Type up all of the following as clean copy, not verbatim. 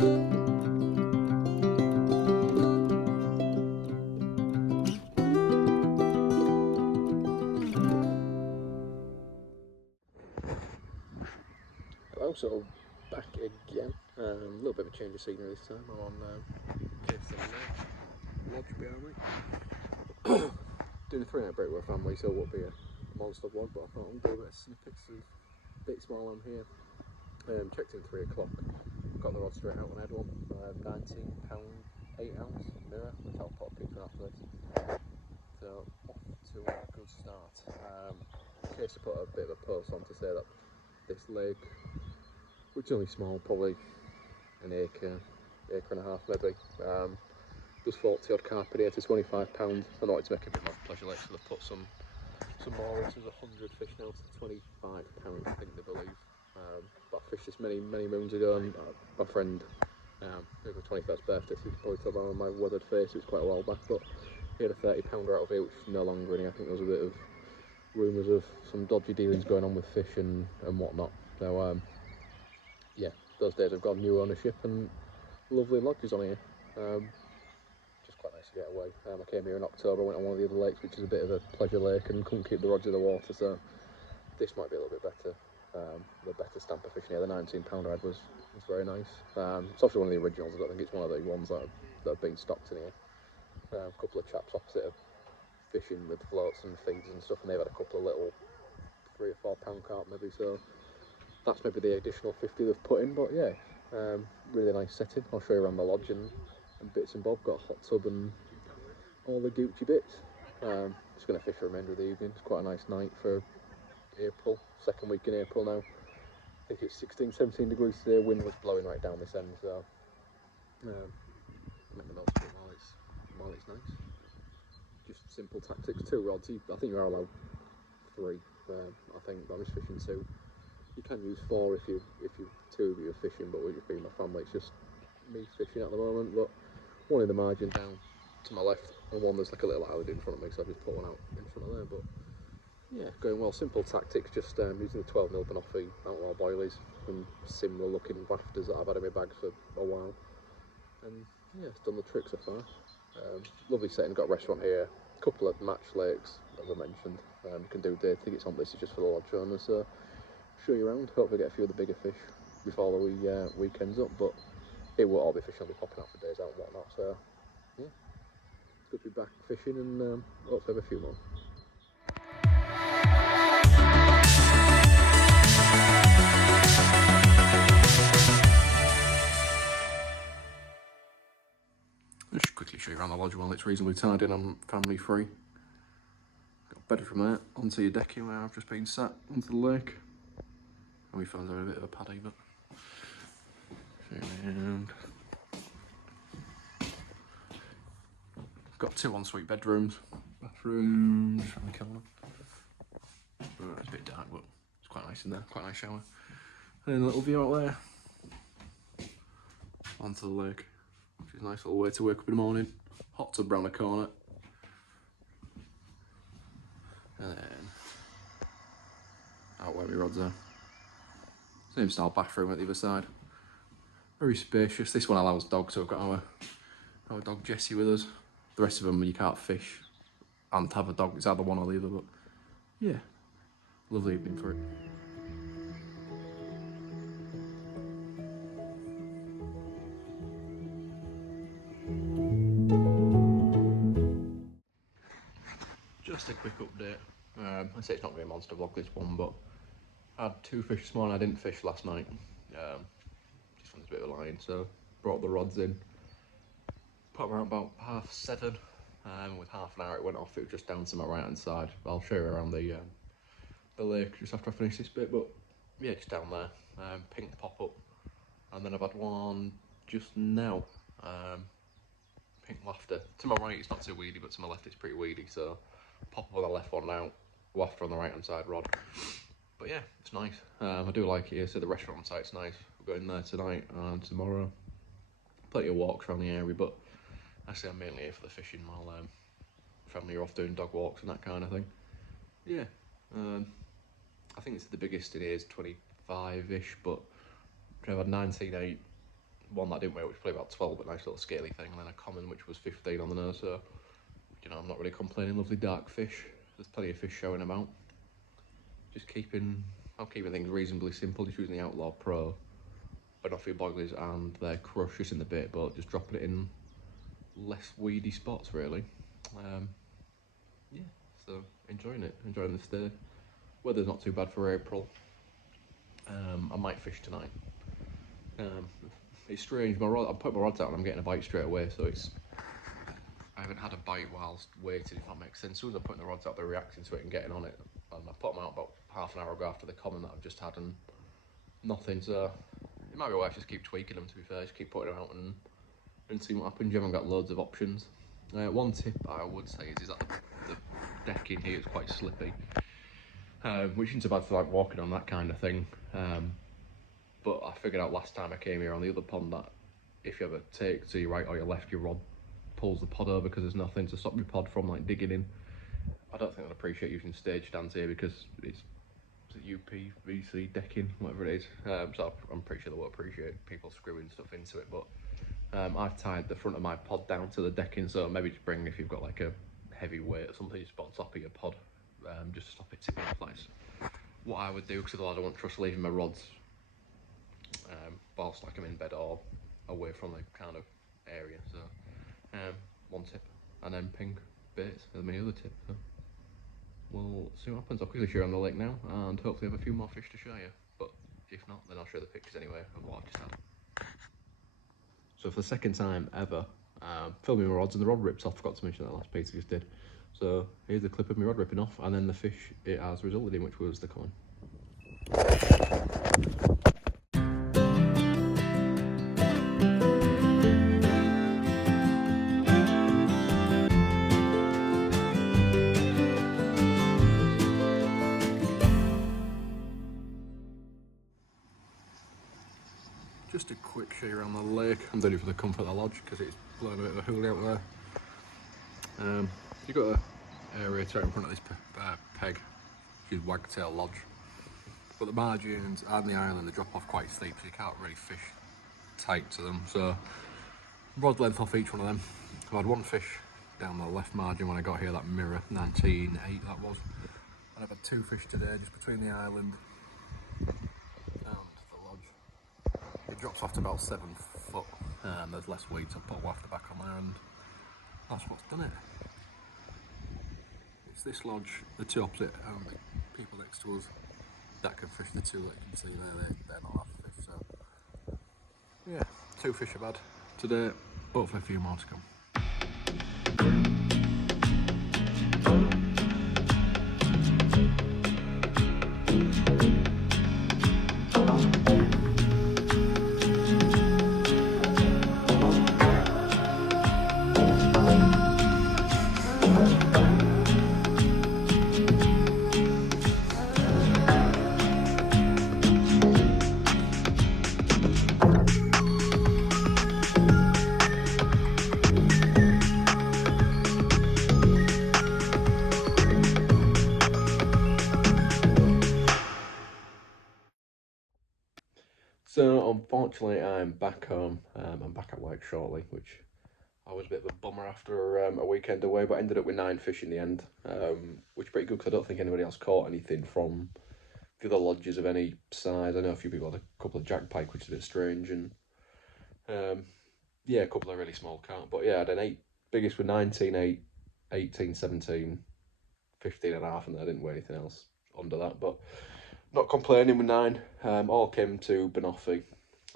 Hello, so back again. A little bit of a change of scenery this time. I'm on Caistor lodge behind me. Doing a 3-night break with family, so it won't be a monster vlog, but I thought I'll do a bit of snippets of bits while I'm here. Checked in 3 o'clock, got the rod straight out and I had one. £19, 8oz mirror, which I'll put a picture after this. So off to a good start. Caistor put a bit of a post on to say that this lake, which is only small, probably an acre and a half maybe, does 40 odd carp per day to £25. I wanted to make a bit more pleasure lake, so they've put some more. This is 100 fish now to £25, I think they believe. But I fished this many moons ago, and my friend, it was my 21st birthday, so you can probably tell by my weathered face it was quite a while back, but he had a 30-pounder out of it, which is no longer any. I think there was a bit of rumours of some dodgy dealings going on with fish and whatnot. So yeah, those days have gone. New ownership and lovely lodges on here. Just quite nice to get away. I came here in October, went on one of the other lakes, which is a bit of a pleasure lake, and couldn't keep the rods in the water, so this might be a little bit better. The better stamp of fishing here. The 19-pounder I had was very nice. It's obviously one of the originals. I don't think it's one of the ones that have been stocked in here. A couple of chaps opposite are fishing with floats and feeds and stuff, and they've had a couple of little 3 or 4 pound carp maybe, so that's maybe the additional 50 they've put in. But yeah, really nice setting. I'll show you around the lodge and bits and bobs. Got a hot tub and all the Gucci bits. Just going to fish the remainder of the evening. It's quite a nice night for April, second week in April now. I think it's 16-17 degrees today. Wind was blowing right down this end, so make the most of it while it's nice. Just simple tactics. 2 rods. I think you're allowed 3. I think, but I'm just fishing 2. You can use 4 if you 2 of you are fishing, but with being my family, it's just me fishing at the moment. But one in the margin down to my left, and one there's like a little island in front of me, so I just put one out in front of there. But yeah, going well. Simple tactics, just using the 12mm Banoffee outlaw boilies and similar looking wafters that I've had in my bags for a while. And yeah, it's done the trick so far. Lovely setting, got a restaurant here, a couple of match lakes, as I mentioned. You can do day tickets on this, is just for the lodge owners, so show you around, hopefully get a few of the bigger fish before the weekend's up, but it will all be fish, I'll be popping out for days out and whatnot, so yeah, it's good to be back fishing and hopefully have a few more. Just quickly show you around the lodge while it's reasonably tidy and I'm family free. Got better from there onto your decking where I've just been sat onto the lake. And we found there a bit of a paddy, but and got 2 ensuite bedrooms, bathrooms around the corner. It's a bit dark, but it's quite nice in there. Quite a nice shower. And then a little view out there onto the lake, which is a nice little way to wake up in the morning. Hot tub round the corner. And then out where my rods are. Same style bathroom at the other side. Very spacious. This one allows dogs, so we've got our dog Jessie with us. The rest of them you can't fish and have a dog. It's either one or the other, but yeah, lovely evening for it. Just a quick update. I say it's not going to be a monster vlog this one, but I had 2 fish this morning. I didn't fish last night. Just found a bit of a line, so brought the rods in. Put them around about 7:30. With half an hour it went off. It was just down to my right hand side. I'll show you around the lake just after I finish this bit, but yeah, just down there. Pink pop up, and then I've had one just now. Pink wafter. To my right it's not too weedy, but to my left it's pretty weedy, so pop up on the left one now, wafter on the right hand side rod. But yeah, it's nice. I do like it here, so the restaurant on site's nice. We're going there tonight and tomorrow. Plenty of walks around the area, but actually I'm mainly here for the fishing while family are off doing dog walks and that kind of thing. Yeah, I think it's the biggest it is, 25-ish, but I've had 19.8 one that I didn't weigh, which was probably about 12, but nice little scaly thing, and then a common, which was 15 on the nose. So, you know, I'm not really complaining. Lovely dark fish. There's plenty of fish showing about. Just I'm keeping things reasonably simple. Just using the Outlaw Pro banoffee boilies and their crush just in the bait, but just dropping it in less weedy spots really. Yeah, so enjoying the stay. Weather's not too bad for April. I might fish tonight. Um, it's strange. I put my rods out and I'm getting a bite straight away. So I haven't had a bite whilst waiting, if that makes sense. As soon as I'm putting the rods out, they're reacting to it and getting on it. And I put them out about half an hour ago after the common that I've just had, and nothing. So it might be worth just keep tweaking them. To be fair, just keep putting them out and see what happens. You haven't got loads of options. One tip I would say is that the decking here is quite slippy, which isn't so bad for like walking on that kind of thing. But I figured out last time I came here on the other pond that if you ever take to your right or your left, your rod pulls the pod over because there's nothing to stop your pod from like digging in. I don't think I'd appreciate using stage stands here because it's UPVC decking, whatever it is. So I'm pretty sure they won't appreciate people screwing stuff into it. But I've tied the front of my pod down to the decking, so maybe just bring, if you've got like a heavy weight or something, just put on top of your pod, just to stop it tipping in place. What I would do, because otherwise I won't trust leaving my rods whilst like I'm in bed or away from the kind of area. So one tip, and then ping baits is my other tip. So we'll see what happens. I'll quickly show you on the lake now, and hopefully have a few more fish to show you. But if not, then I'll show the pictures anyway of what I've just had. So for the second time ever, filming my rods, and the rod ripped off. Forgot to mention that last piece I just did. So here's a clip of my rod ripping off, and then the fish it has resulted in, which was the common. Just a quick show around the lake. I'm doing it for the comfort of the lodge because it's blowing a bit of a hoolie out there. You've got an aerator in front of this peg, which is Wagtail Lodge. But the margins and the island, they drop off quite steep, so you can't really fish tight to them. So rod length off each one of them. I've had one fish down the left margin when I got here, that mirror, 19.8 that was. And I've had two fish today just between the island and the lodge. It drops off to about 7 foot. There's less weight, so I put wafter back on there, and that's what's done it. It's this lodge, the two opposite, and the people next to us that can fish the two that you can see there. They're not that fish, so yeah, two fish I've had today, hopefully a few more to come. So unfortunately I'm back home, I'm back at work shortly, which I was a bit of a bummer after a weekend away, but ended up with 9 fish in the end, which is pretty good because I don't think anybody else caught anything from the other lodges of any size. I know a few people had a couple of jack pike, which is a bit strange, and yeah, a couple of really small carp, but yeah, I had an 8, biggest were 19.8, 18, 17, 15 and a half, and I didn't weigh anything else under that, but not complaining with 9. All came to banoffee,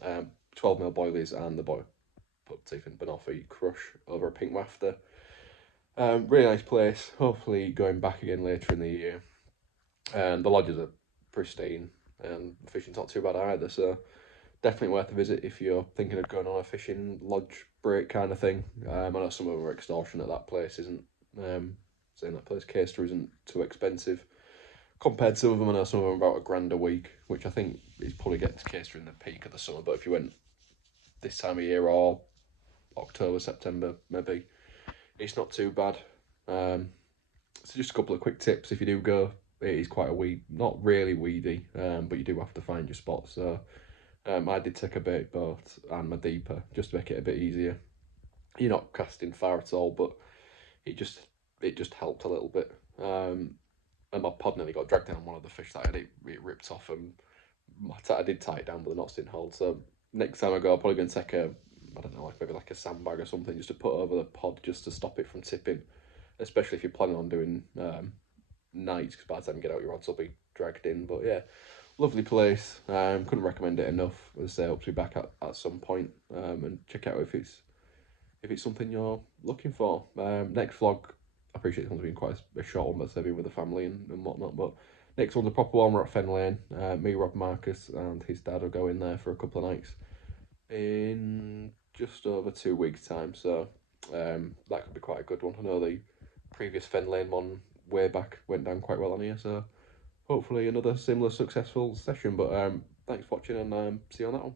12mm boilies and the put teeth in banoffee crush over a pink wafter. Really nice place. Hopefully going back again later in the year. The lodges are pristine and the fishing's not too bad either, so definitely worth a visit if you're thinking of going on a fishing lodge break kind of thing. I know some of them are extortionate. That place isn't, saying that place Caistor isn't too expensive compared to some of them. I know some of them are about £1 a week, which I think is probably gets Caistor in the peak of the summer, but if you went this time of year or October, September maybe, it's not too bad. So just a couple of quick tips if you do go. It is quite a not really weedy, but you do have to find your spots. So I did take a bait boat and my deeper just to make it a bit easier. You're not casting far at all, but it just it just helped a little bit. And my pod nearly got dragged down on one of the fish that I had. It ripped off, and I did tie it down, but the knots didn't hold. So next time I go, I'm probably going to take a, I don't know, like maybe like a sandbag or something, just to put over the pod, just to stop it from tipping. Especially if you're planning on doing nights, because by the time you get out, your rods will be dragged in. But yeah, lovely place. Couldn't recommend it enough. As I say, I hope to be back at some point, and check out if it's something you're looking for. Next vlog, I appreciate it's been quite a short one, but it's been with the family and whatnot. But next one's a proper one. We're at Fen Lane. Me, Rob, Marcus, and his dad will go in there for a couple of nights in just over 2 weeks' time. So that could be quite a good one. I know the previous Fen Lane one way back went down quite well on here. So hopefully another similar successful session. But thanks for watching, and see you on that one.